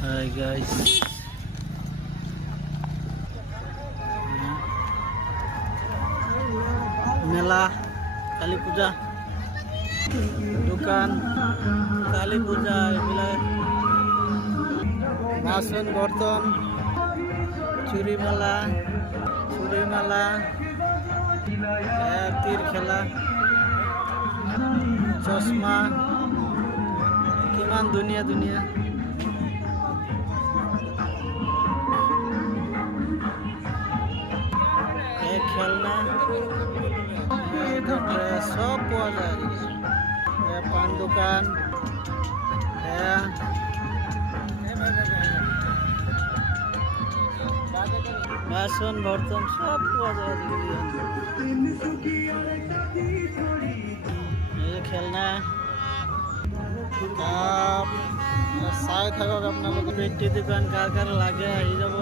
Hi guys. মেলা কালী পূজা দোকান কালী পূজা এগুলা বাসন বর্তন চুরি মেলা তীর খেলা চশমা কিমান দুনিয়া খেলনা সব পাওয়া যায় পান দোকান বাসন বর্তন সব পাওয়া যায় খেলনা চাই থাকক আপনার পেটি দোকান কার লাগে আহি যাব।